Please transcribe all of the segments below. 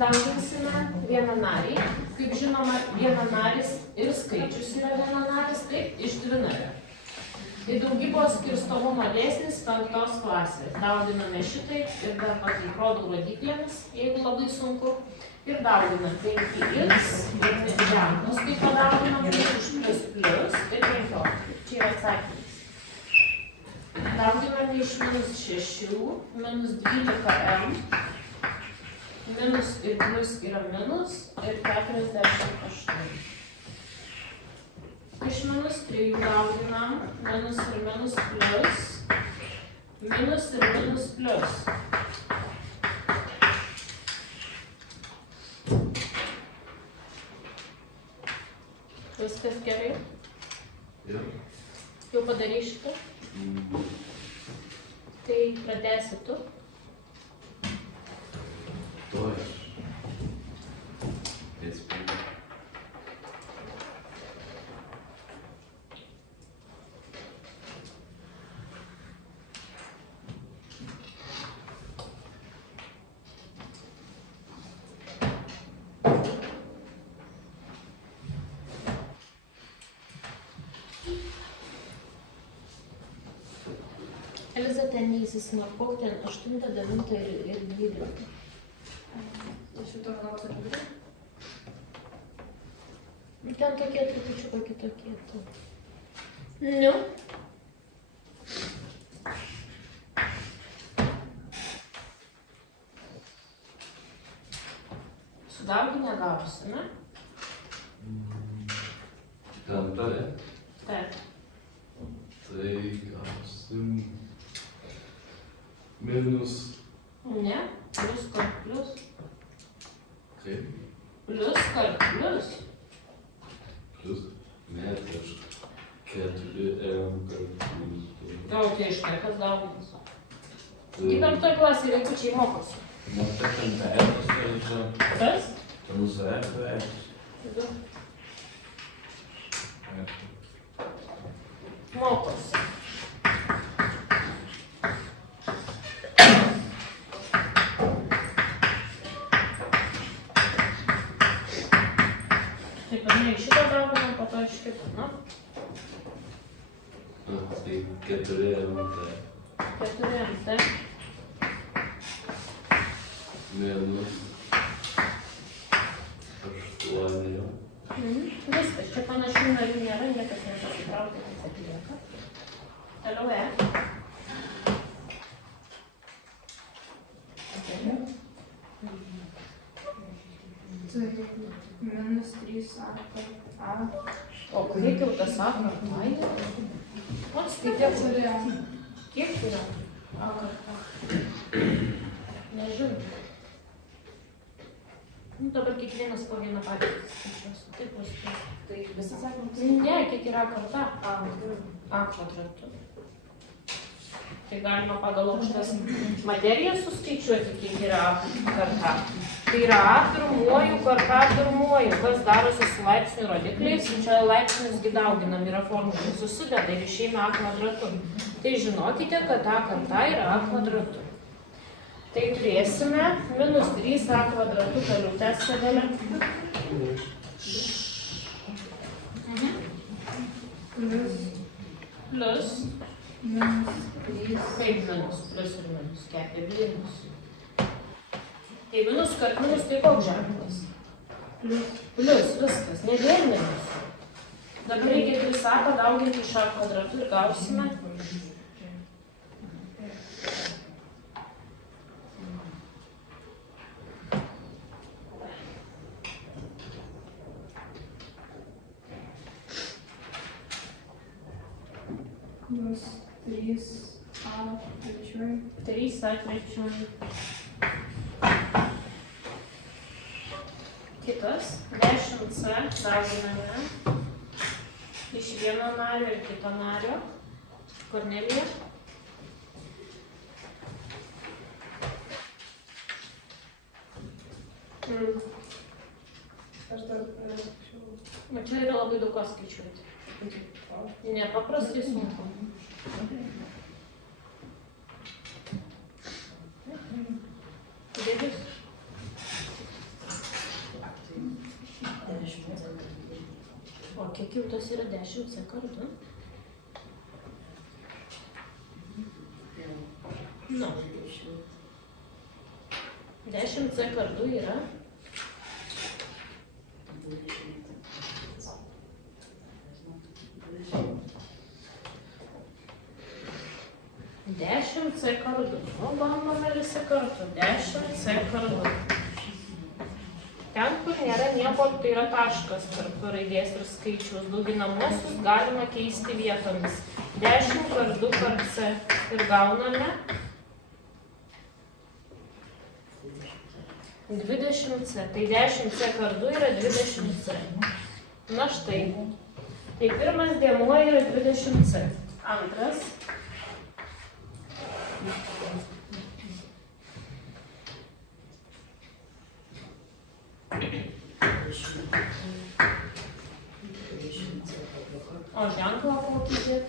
Dauginsime vienanarį. Kaip žinoma, vienanaris ir skaičius yra vienanaris, taip, iš dvinario. Tai daugybos skirstomumo dėsnis 5 klasės. Dauginame šitai ir dar rodau rodiklėmis, jeigu labai sunku. Ir dauginam 5x ir ženklus, kai padauginam už plius ir 15. Čia yra atsakymas. Dauginame iš minus 6, minus 12m. Minus ir plius yra minus ir 48. Iš minus 3 dauginam minus ir minus plius, minus ir minus plius. Viskas gerai? Ja. Jau padarai šitą? Tai pradėsi tu? Deutsch. Jetzt bin ich. Eliza, ten neįsismarkuok, ten 8, 9 ir 12. Šito vienos atlikti? Ten tokie trupučiuką kitokie. Nu. Sudauginę gausime. Gamta, ja? Taip. Tai gausim minus. Ne, plius kart plius. Kaip? Plius kart plius. Plus. Ne, tai aš 4m kart plus. O, tai iš tai, kas dauginas. Į 5 klasį vaikučiai mokosi. Na, tai ten beėtas, tai čia. Kas? Ten Z beėtas. Mokosi. Taip, ne, iš šito dauginam, po to iš kito, na? Tai 4m, tai 4m, taip. minus 8. Viskas, čia panašių narių nėra, niekas nepasitraukia, kas atlieka. Toliau E. Tai minus 3a kart a. O kiek jau tas A kartuoja? O, Tai kiek turėjo? kiek yra? A kart a. Nežinau. Nu, dabar kiekvienas po vieną pavyzdį skaičiuos. Taip bus. Tai visas atsakymas? Ne, kiek yra karta? A. A kvadratu. Tai galima pagal aukštas materijas suskaičiuoti, kiek yra A karta. Tai yra A pirmuoju karta pirmuoju. Kas darosi su laipsnių rodikliais? Čia laipsnius dauginam, yra formulė. Susideda ir išeina A kvadratu. Tai žinokite, kad A karta yra A kvadratu. Tai turėsime minus 3a kvadratu, toliau tęsti dalį. Plius Plius. minus 3. Kaip minus? Plius ir minus. Kepė minus. Tai minus kart minus, tai koks ženklas? Plius. Plius, viskas, ne vien minus. Dabar reikia 3a padauginti iš a kvadratu ir gausime. Plus 3a trečioj. 3a trečioj. Kitas, 10c dauginame iš vieno nario ir kito nario. Kornelija. Aš dar anksčiau. Bet čia yra labai daug ką skaičiuoti. Nepaprastai sunku. O kiek jau tas yra 10C kartų? Nu. 10C kartų yra. Dešimt C kartų. O, bandome visi kartu. 10C kartų. Ten, kur nėra nieko, tai yra taškas tarp raidės ir skaičiaus. Dauginamuosius galima keisti vietomis. 10 kart 2 kart C. Ir gauname 20C. Tai 10C kart 2 yra 20C. Na štai. Tai pirmas dėmuo yra 20C. Antras. O ženklą kokį dėt?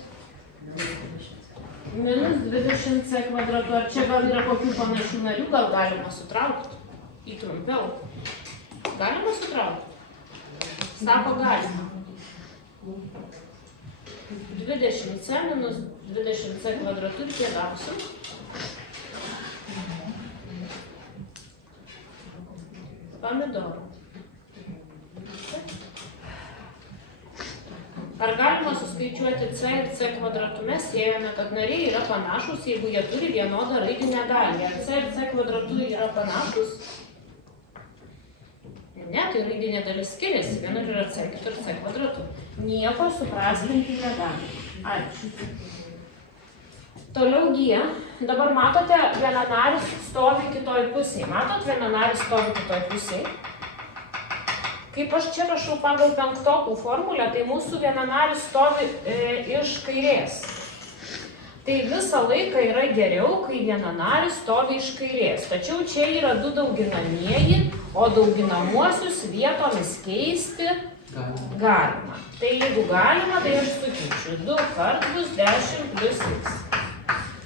Minus 20C kvadratu. Ar čia gal yra kokių panašių narių, gal galima sutraukti? Į trumpiau. Galima sutraukti? Sako galima. 20C minus 20C kvadratu ir kiek gausim? Pomidorų. Ar galima suskaičiuoti C ir C kvadratu? Mes ėjome, kad nariai yra panašus, jeigu jie turi vienodą raidinę dalį. Ar C ir C kvadratu yra panašus? Ne, tai raidinė dalis skiriasi. Vienur yra C, kitur C kvadratu. Nieko suprastinti negali. Ačiū. Toliau G. Dabar matote, vienanaris stovi kitoj pusėje. Matot, vienanaris stovi kitoj pusėje. Kaip aš čia rašau pagal penktokų formulę, tai mūsų vienanaris stovi iš kairės. Tai visą laiką yra geriau, kai vienanaris stovi iš kairės. Tačiau čia yra du dauginamieji, o dauginamuosius vietomis keisti galima. Tai jeigu galima, tai aš sakyčiau 2 kart bus 10 plus x.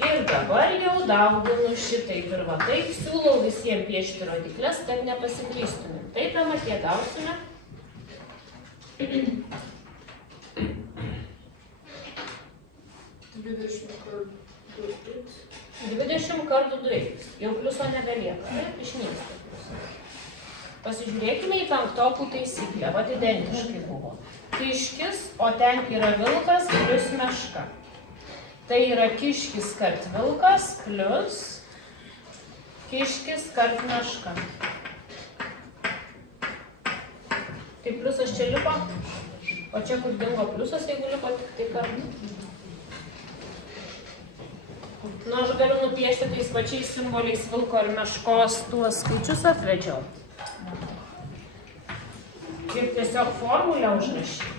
Ir dabar jau dauginu šitaip ir va taip siūlau visiems piešti rodiklės, kad nepasiklystumėm. Taip, Ema, kiek gausime? 20 kartų 2x. 20 kartų 2x. Jau pliuso nebelieka. Taip, išnyksta pliusas. Pasižiūrėkime į penktokų taisyklę. Vat identiškai buvo. Kiškis, o ten yra vilkas plus meška. Tai yra kiškis kart vilkas plus kiškis kart meška. Tai pliusas čia liko, o čia kur dingo pliusas, jeigu liko tik tai kart. Nu, aš galiu nupiešti tais pačiais simboliais vilko ir meškos tuos skaičius atvedžiau. Ir tiesiog formulę užrašyti.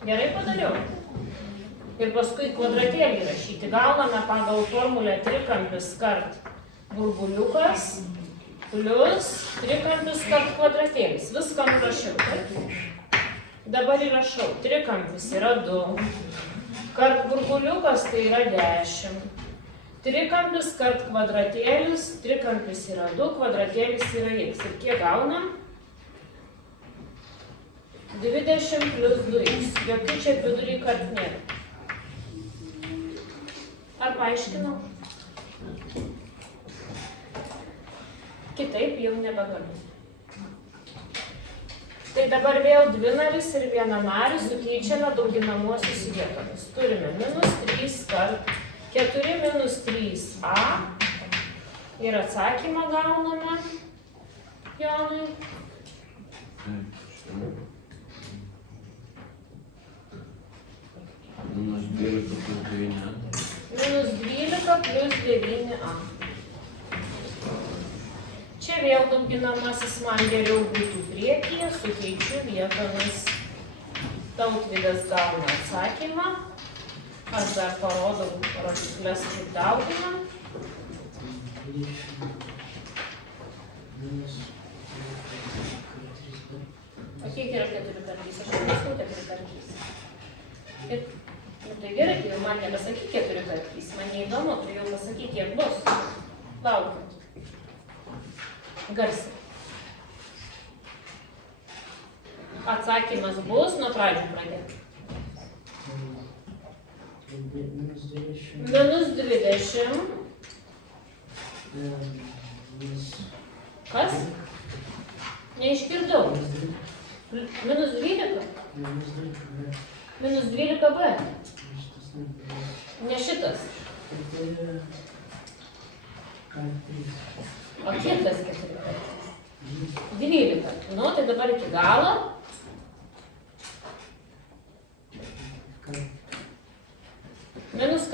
Gerai padariau. Ir paskui kvadratėlį rašyti. Gauname pagal formulę trikampis kart burbuliukas plus trikampis kart kvadratėlis. Viską nurašiau. Taip? Dabar įrašau. Trikampis yra 2. Kart burbuliukas tai yra 10. Trikampis kart kvadratėlis. Trikampis yra 2. Kvadratėlis yra x. Ir kiek gaunam? 20 plus 2x. Jokių čia vidury kart nėra. Ar paaiškinau? Kitaip jau nebegaliu. Tai dabar vėl dvinaris ir vienanaris sukeičiame dauginamuosius vietomis. Turime minus 3 kart 4 minus 3a. Ir atsakymą gauname Jonui. Minus 12 plus 9a. Minus 12 plus 9a. Čia vėl dauginamasis man geriau būtų priekyje, sukeičiu vietomis. Tautvydas gauna atsakymą. Aš dar parodau rodikles, kaip dauginam. O kiek yra 4 kart 3? Aš nesu 4 kart 3. Tai gerai, tai jau man nebesakyk 4 kart 3. Man neįdomu, tu jau pasakyk, kiek bus. Laukiu. Garsiai. Atsakymas bus, nuo pradžių pradėk. Minus 20. Minus 20. Minus Kas? Neišgirdau. minus 12. Minus 12. Minus 12. Minus 12b. Šitas nepadės. Ne šitas. Tai K3. O kiek tas 4? 12. Nu, tai dabar iki galo. Minus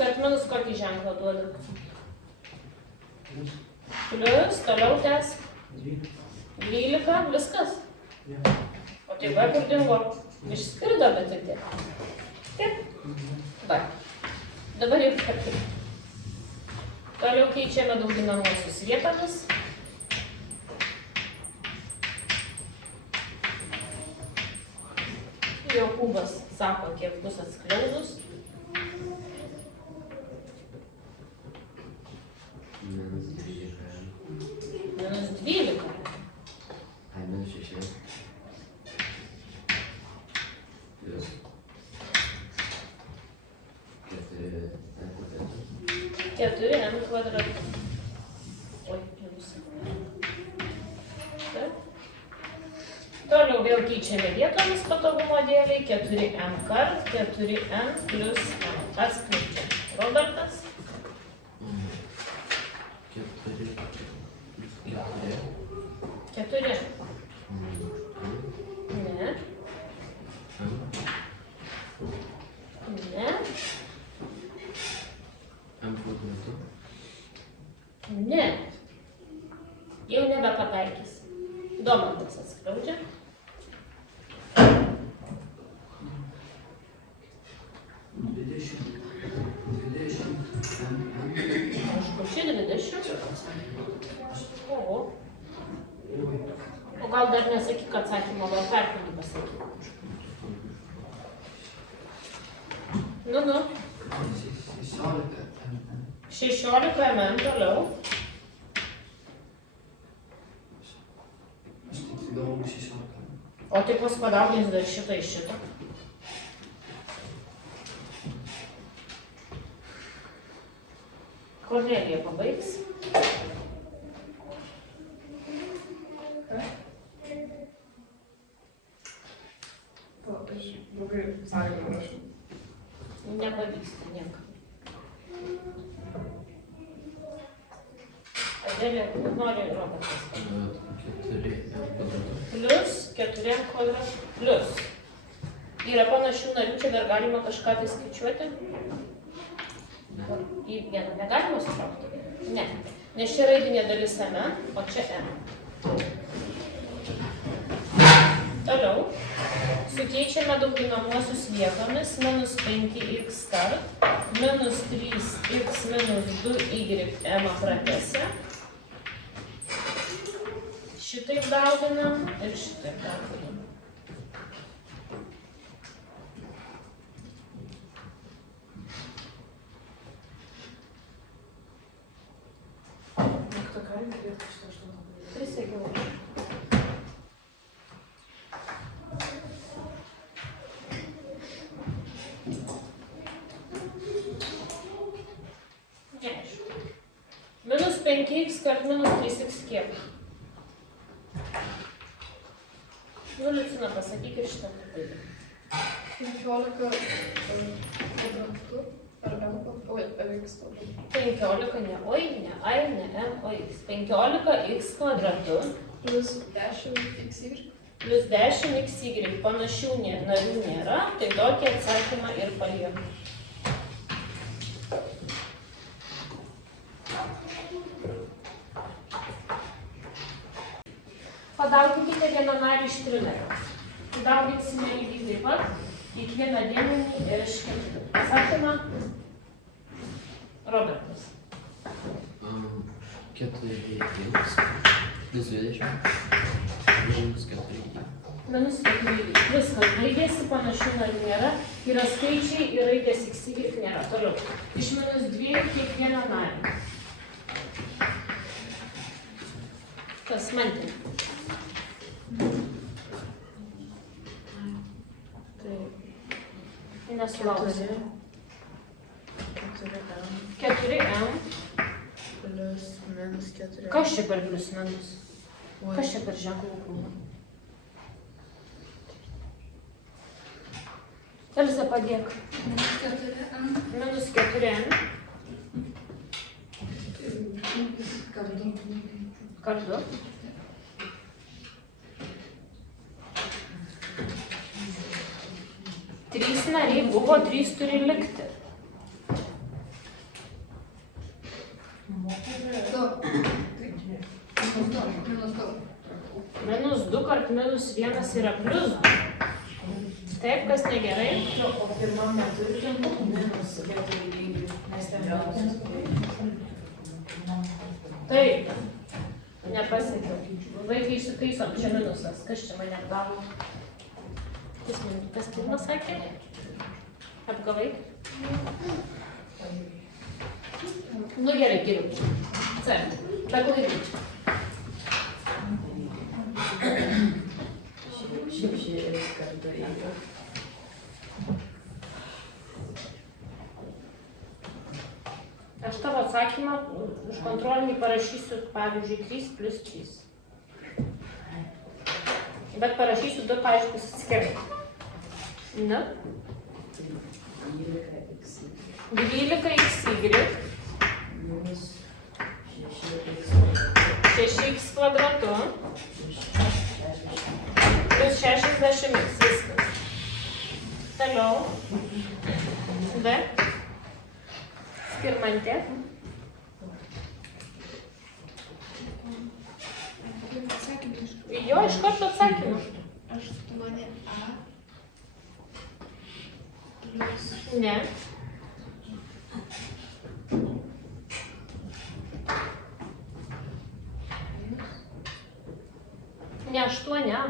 kokį ženklą duoda. Plius, toliau tęs. 12, viskas. O tai va, kur dingo. Išskrido, bet tik tiek. Taip. Va. Dabar jau kartu. Toliau keičiame dauginamosius vietomis. Jokūbas sako, kiek bus atskliaudus. Minus 12. Minus 12. Ai, minus 6. Plius 4n kvadratas. 4n kvadratas. Oi, minus. Taip. Toliau vėl keičiame vietomis patogumo dėliai. 4n kart, 4n plus n. Atskleidžiam. Robertas. 4. Ne. Ne. Ne. Jau nebepataikys. Domantas atskleidžia. Kažkur 20. Oho. O gal dar nesakyk atsakymą, gal perkūnį pasakyk. Nu. 16 mm toliau. O tai paskadaugins dar šitą iš šito. Kornelija pabaigs. Aš blogai sąlygą rašau. Nepavyksta niekam. Adelė nori Robertas. Plius 4n kvadratas. Plius. Yra panašių narių, čia dar galima kažką tai skaičiuoti. Į vieną negalima sutraukti? Ne. Nes čia raidinė dalis m, o čia m. Toliau. Sukeičiame dauginamuosius vietomis. Minus 5x kart. Minus 3x minus 2y pratęsia. Šitaip dauginam ir šitaip dauginam. Prisiekiau. Neaišku. Minus 5x kart minus 3x kiek? Nu, Liucina, pasakyk ir šitą. 15 kvadratų ar m, oi, x kvadratų. 15, ne oi, ne ai, ne m, o x. 15x kvadratu Plus 10xy. plus 10xy. Panašių narių nėra, tai tokį atsakymą ir palieku. Padauginkite vieną narį iš trinarių. Dauginsime lygiai taip pat kiekvieną dėmenį ir iš keturių. Atsakymą Robertas. 4x plus 20 minus 4y. Minus 4y. Viskas baigėsi, panašių narių nėra. Yra skaičiai ir raidės xy nėra. Toliau. Iš minus 2 kiekvieną narį. Kas mantė? Tai Nesulauksiu. 4M 4M. plus minus 4M. Kas čia per plius minus? Oi. Kas čia per ženklų krūva? Elza, padėk. Minus 4M. Kartu. Trys nariai buvo, 3 turi likti. Minus 2 kart minus 1 yra plius 2. Taip, kas negerai? O pirmam neturi minus 4 lygių, nes ten Taip. Nepasiekiau. Vaikai išsitaisom, čia minusas. Kas čia mane apgavo? Kas pirmas sakė? Apgavai? Nu gerai, geriau. C. Be klaidų. šešėlis kartu įėjo. Aš tavo atsakymą už kontrolinį parašysiu, pavyzdžiui, 3 plus 3. Bet parašysiu 2 paaiškus atskirai. Na? 12xy Minus 6x kvadratu plus 60x viskas. Toliau. D. Skirmantė. Jo, iš karto atsakymą. 8A plus Ne. Ne 8A.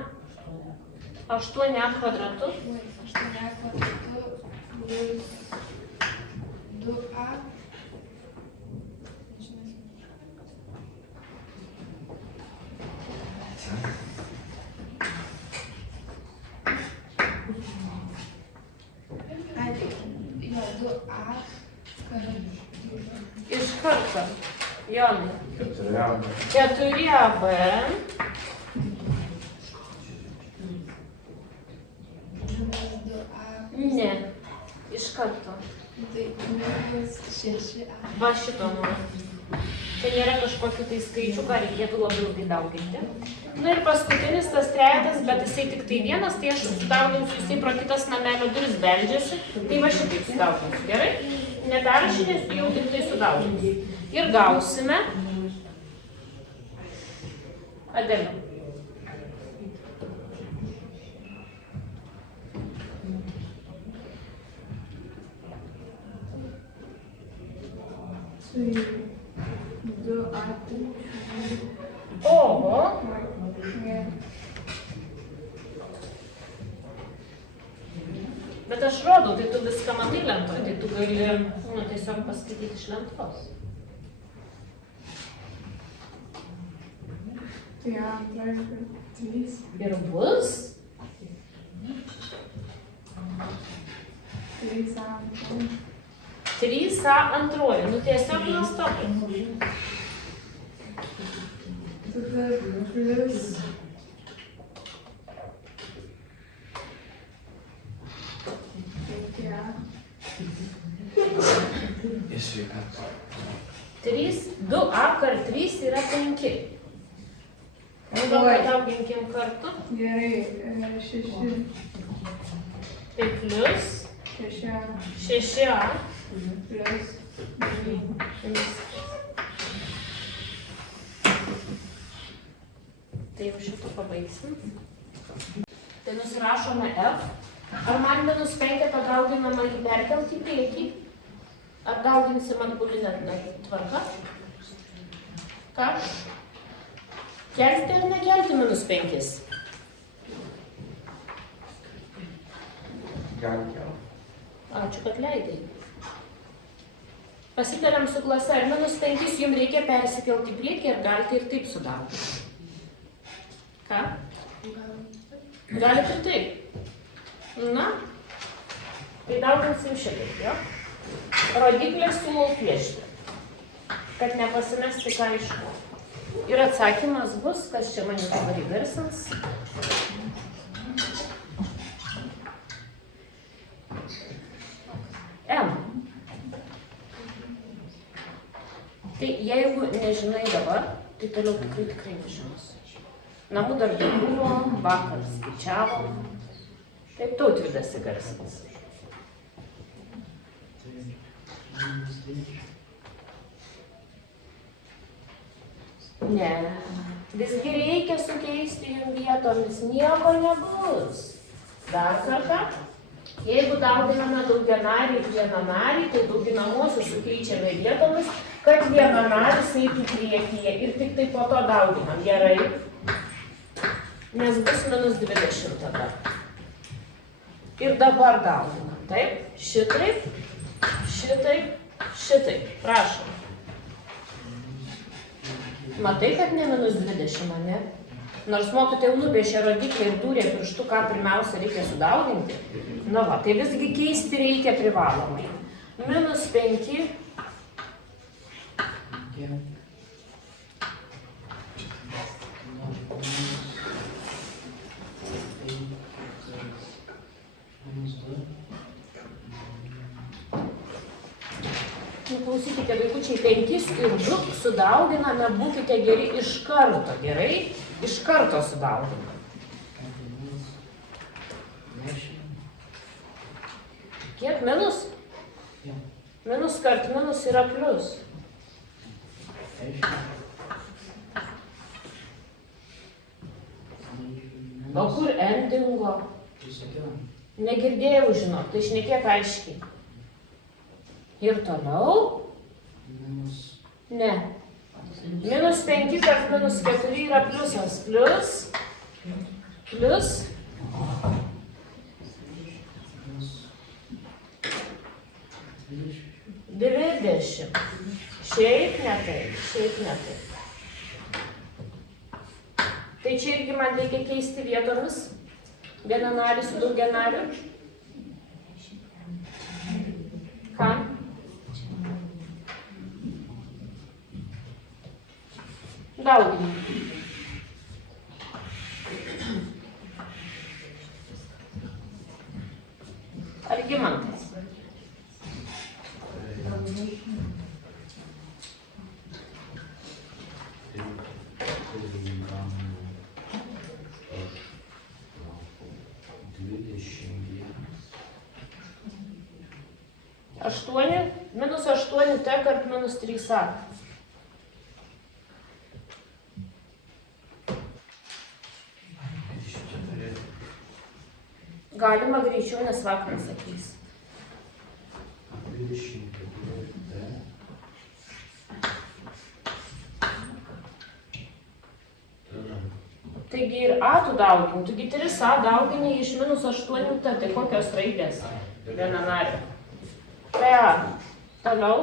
8A kvadratu. 8A kvadratu plus 2A. Jo, 2A kvadratu. Iš karto. Jonai. 4. 4AB. Minus 2A. Ne. Iš karto. Tai minus 6A. Va šito noriu. Čia nėra kažkokių tai skaičių, ką reikėtų labai ilgai dauginti. Na ir paskutinis tas trejetas, bet jisai tik tai vienas, tai aš sudauginsiu, jisai pro kitas namelio duris beldžiasi. Tai va šitaip sudauginsiu, gerai? Neperrašinėsiu, jau tik tai sudauginsiu. Ir gausime Adelio. Oho. Bet aš rodau, tai tu viską matai lentoje, tai tu gali tiesiog paskaityti iš lentos. Ja, antroji 3. Ir bus 3A. 3A antroji, nu tiesiog nuostabu. Tada plus 5A. Ir sveikatos. 2A kart 3 yra 5. Nu, gal padauginkim kartu. Gerai, 6. Tai plus 6A 6A. plus 9. Tai jau šitą pabaigsim. Tai nusirašome F. Ar man minus 5 padauginama jį perkelti į priekį? Ar dauginsim atbulinę tvarką? Ką? Kelti ar nekelti minus 5? Gali kelt. Ačiū, kad leidai. Pasitarėm su klase, ar minus 5 jums reikia persikelti į priekį, ar galite ir taip sudauginti. Ką? Galite ir taip. Na, tai dauginsim šitaip, jo? Rodiklę siūlau piešti, kad nepasimesti ką išmokau. Ir atsakymas bus, kas čia mane dabar įgarsins. M. Tai jeigu nežinai dabar, tai toliau tikrai nežinosi. Namų darbai buvo, vakar skaičiavom. Taip Tautvydas įgarsins. Ne, visgi reikia sukeisti jų vietomis, nieko nebus. Dar kartą, jeigu dauginame daugianarį ir vienanarį, tai dauginamosius sukeičiame vietomis, kad vienanaris eitų priekyje ir tik tai po to dauginam. Gerai, nes bus -20 tada. Ir dabar dauginam. Taip, šitaip, šitaip, šitaip. Prašom. Matai, kad ne -20, ne? Nors mokytojai jau nupiešė rodiklį ir dūrė pirštu, ką pirmiausia reikia sudauginti. Na va, tai visgi keisti reikia privalomai. -5. Klausykite, vaikučiai, 5 ir 2 sudauginame, būkite geri iš karto, gerai? Iš karto sudauginame. Kiek minus? Minus kart minus yra plius. O kur N dingo? Negirdėjau, žinot, tai šnekėk aiškiai. Ir toliau? Ne. -5 kart -4 yra pliusas. Plius. Plius. -20. Šiaip ne taip. Tai čia irgi man reikia keisti vietomis. Vienanarį su daugianariu. Ką? Dauginam. Algimantas. -8 t kart -3a. Galima greičiau, nes vakaras sakys. 24 Taigi ir A tu daugini, tugi 3a daugini iš -8 t, tai kokios raidės? Vienanarė. PA. Toliau.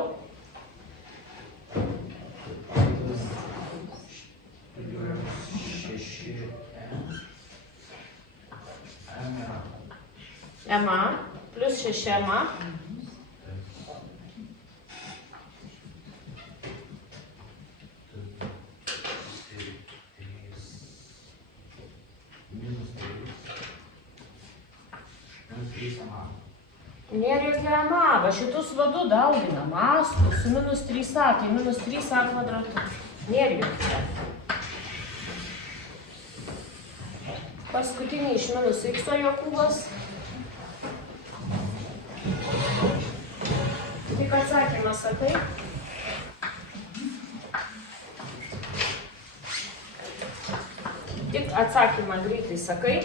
MA plus 6MA. Nereikia MA, va šitus vadu daugina, mastų su -3a, tai -3a kvadratu. Nereikia. Paskutinį iš -x Jokūbas. Tik atsakymą sakai. Tik atsakymą greitai sakai.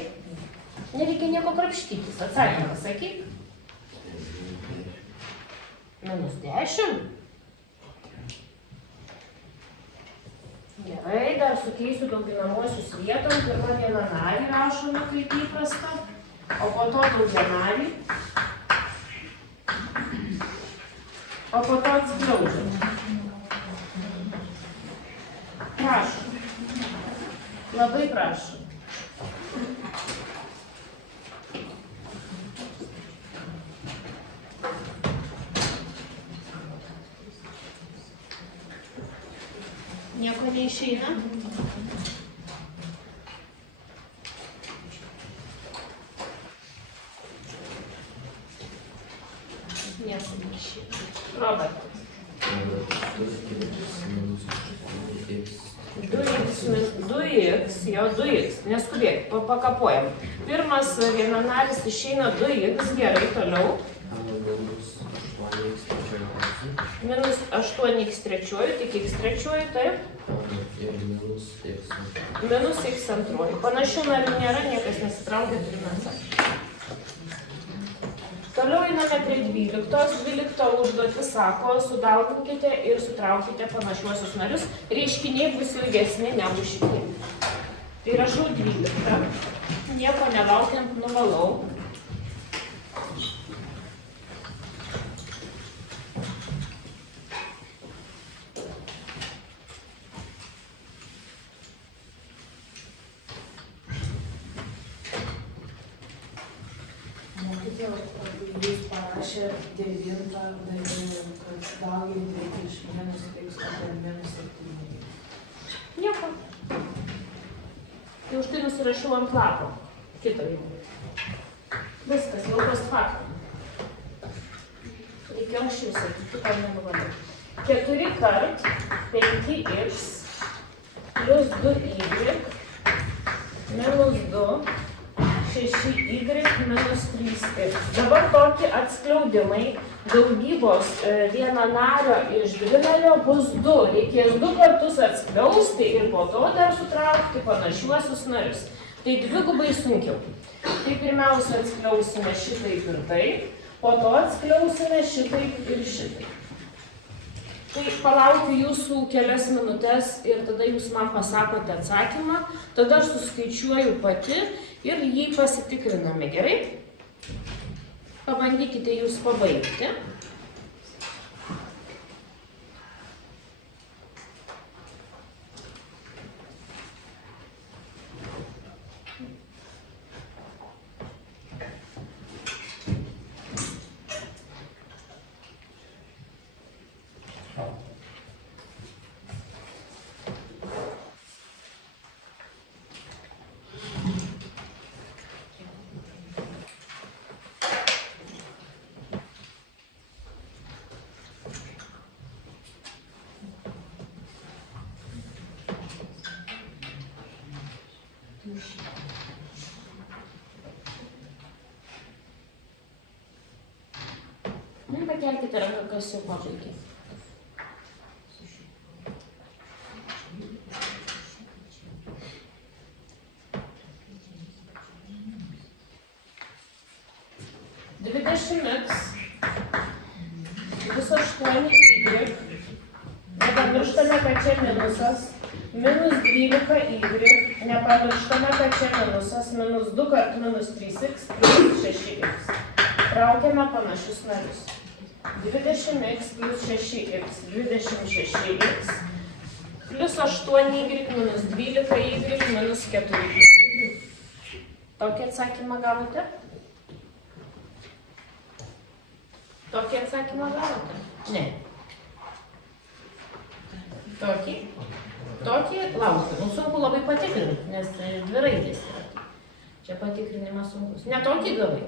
Nereikia nieko krapštytis. Atsakymą sakyk. -10. Gerai, dar sukeisiu dauginamuosius vietom. Pirmą vienanarį rašome kaip įprasta, o po to daugianarį. O po to atskliaudžiame. Prašom. Labai prašom. nieko neišeina. Nieko neišeina. Robertas. 2x, jo 2x, neskubėk, pakapojam. Pirmas vienanaris išeina 2x, gerai, toliau. Minus 8x trečiuoju, tik x trečiuoju, taip? Minus x antruoju. Panašių narių nėra, niekas nesitraukia, turime atsakyti. Toliau einame prie 12. 12 užduotis sako, sudauginkite ir sutraukite panašiuosius narius. Reiškiniai bus ilgesni negu šitie. Tai rašau 12. Nieko nelaukiant nuvalau. Jūs parašė 9 dalį, kad dauginti reikia iš minus x apie minus 7. Nieko. Tai už tai nusirašiau ant lapo. Kitą jau. Viskas, jau pas faktą. Reikia anksčiau sakyti, kad nenuvaliau. 4 kart 5x plus 2y minus 2 6y minus 3x. Dabar tokie atskleidimai daugybos vienanario iš dvinario bus 2. Reikės 2 kartus atskleisti ir po to dar sutraukti panašiuosius narius. Tai dvigubai sunkiau. Tai pirmiausia atskleusime šitaip ir taip, po to atskleusime šitaip ir šitaip. Tai palaukiu jūsų kelias minutės ir tada jūs man pasakote atsakymą, tada aš suskaičiuoju pati ir jį pasitikriname, gerai? Pabandykite jūs pabaigti. Pakelkite ranką, kas jau pabaigė. Plus 8y. Nepamirštame, kad čia minusas. Minus 12y. Nepamirštame, kad čia minusas. Minus 2 kart minus 3x plus 6x. Traukiame panašius narius. 20x plus 6x, 26x, plus 8y minus 12y minus 4y. Tokį atsakymą gavote? Tokį atsakymą gavote? Ne. Tokį? Tokį laukiu. Nu, sunku labai patikrinti, nes 2 raidės yra. Čia patikrinimas sunkus. Ne tokį gavai.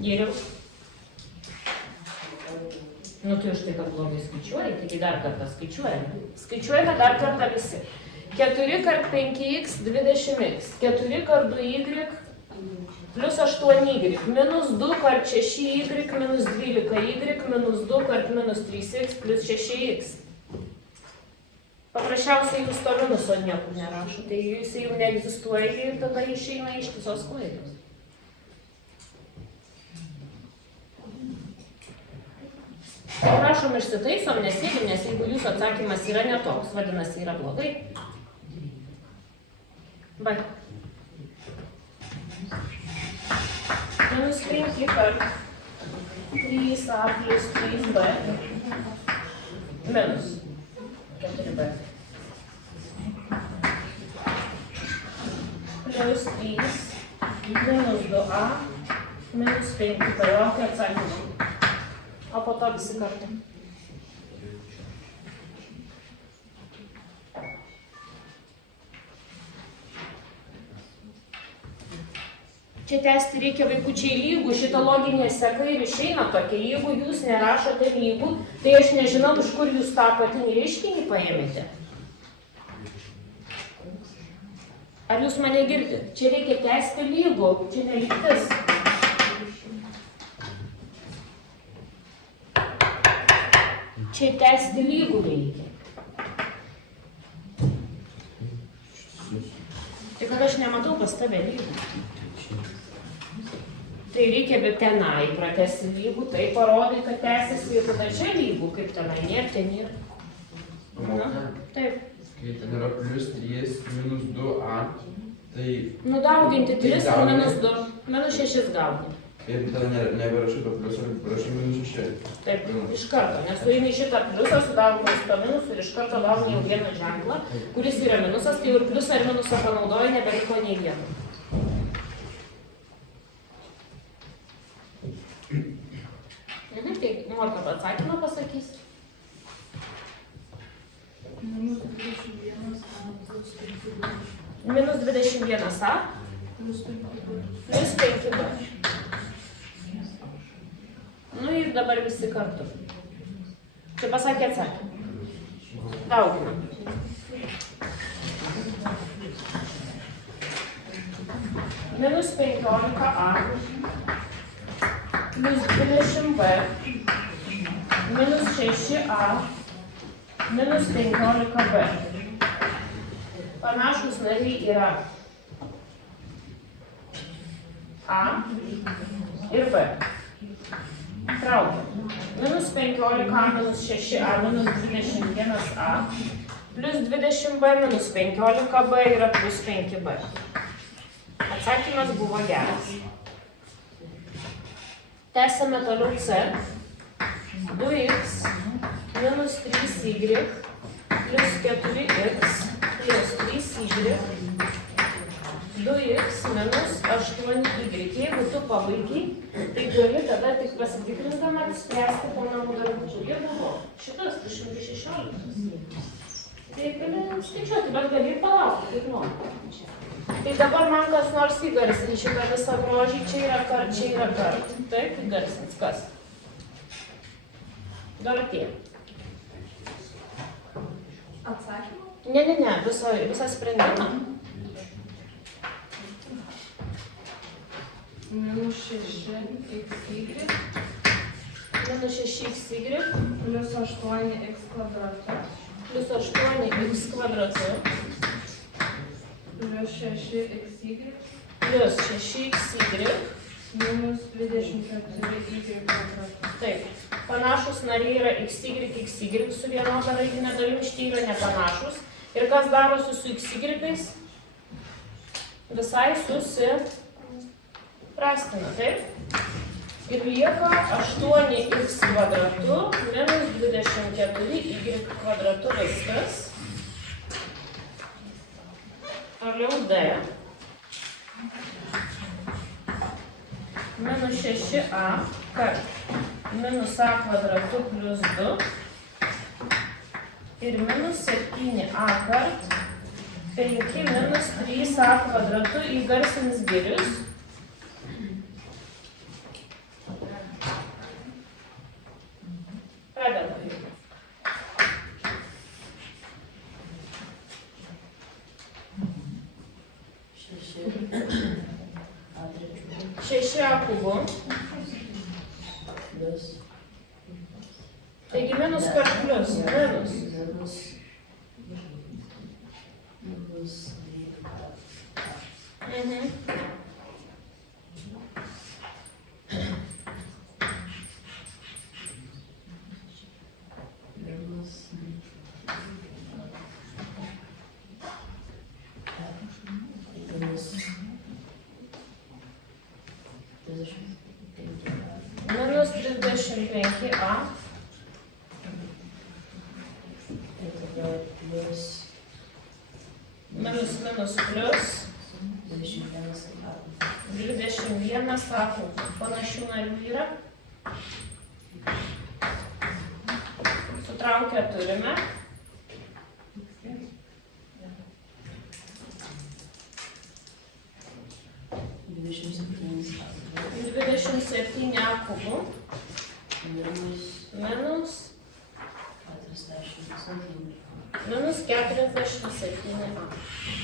Geriau. Nu tai už tai, kad blogai skaičiuoji, taigi dar kartą skaičiuojame. Skaičiuojame dar kartą visi. 4 kart 5x 20x, 4 kart 2y plus 8y, minus 2 kart 6y minus 12y, minus 2 kart minus 3x plus 6x. Paprasčiausiai jūs to minuso niekur nerašo, tai jis jau neegzistuoja ir tada išeina iš visos klaidos. Prašom išsitaisom, nesėdim, nes jeigu jūsų atsakymas yra netoks, vadinasi, yra blogai. B. Minus 5 kart 3a plus 3b minus 4b plus 3 minus 2a minus 5b. Laukia atsakymą. o po to visi kartu. Čia tęsti reikia vaikučiai lygų, šita loginė seka ir išeina tokia. Jeigu jūs nerašote lygų, tai aš nežinau, iš kur jūs tą patinį reiškinį paėmėte. Ar jūs mane girdite? Čia reikia tęsti lygų, čia nelygtis. Čia tęsti lygų reikia. Tai kad aš nematau pas tave lygų. Tai reikia bet tenai pratęsti lygų, tai parodai, kad tęsiasi ir tada čia lygų, kaip tenai, nėr, ten nėr. Na, taip. Kai ten yra plus 3, minus 2a, tai... Nudauginti 3 ir minus 2, minus 6 gauni. Ir tada neberašai to plius, ar parašai minus 6. Taip, iš karto, nes tu eini šitą pliusą, sudaugini su to minusu ir iš karto gauni jau vieną ženklą, kuris yra minusas, tai jau ir pliusą ir minusą panaudoji, nebeliko nei vieno. Tai Morta atsakymą pasakys. Minus 21a plus 5b. Minus 21a Plus 5b. plus 5b. Nu ir dabar visi kartu. Čia pasakė atsakymą. Dauginam. Minus 15a plus 20b minus 6a minus 15b. Panašus nariai yra a ir b. Traukiam. Minus 15a minus 6a minus 21a plus 20b minus 15b yra plus 5b. Atsakymas buvo geras. Tęsame toliau C. 2x minus 3y plus 4x plus 3y 2x minus 8y. Jeigu tu pabaigai, tai gali tada tik pasitikrindama spręsti po namų darbų. Kurie buvo? Šitas 216. Tai gali skaičiuoti, bet gali ir palaukti, kaip nori. Tai dabar man kas nors įgarsint šitą visą grožį, čia yra kart, čia yra kart. Taip, įgarsins kas? Dorotė. Atsakymą? Ne, visą sprendimą. Minus 6xy Minus 6xy plus 8x kvadratu plus 8x kvadratu plus 6xy plus 6xy minus 24y kvadratu. Taip. Panašus nariai yra xy su vienoda raidinė dalim, šitie yra nepanašus. Ir kas darosi su xy-ais? Visai susirastina, taip? Ir lieka 8x kvadratu minus 24y kvadratu viskas. Toliau D. Minus 6a kart minus a kvadratu plus 2 ir minus 7a kart 5 minus 3a kvadratu įgarsins girius. Pradedam. Šeši a kubu. Taigi minus kart plius. Minus. Minus 35a. Minus plus 21 sakų. Panašių narių yra. Traukę turime. Dvidešimt 27 A kubų minus minus 40 centimetrų. minus 47 A.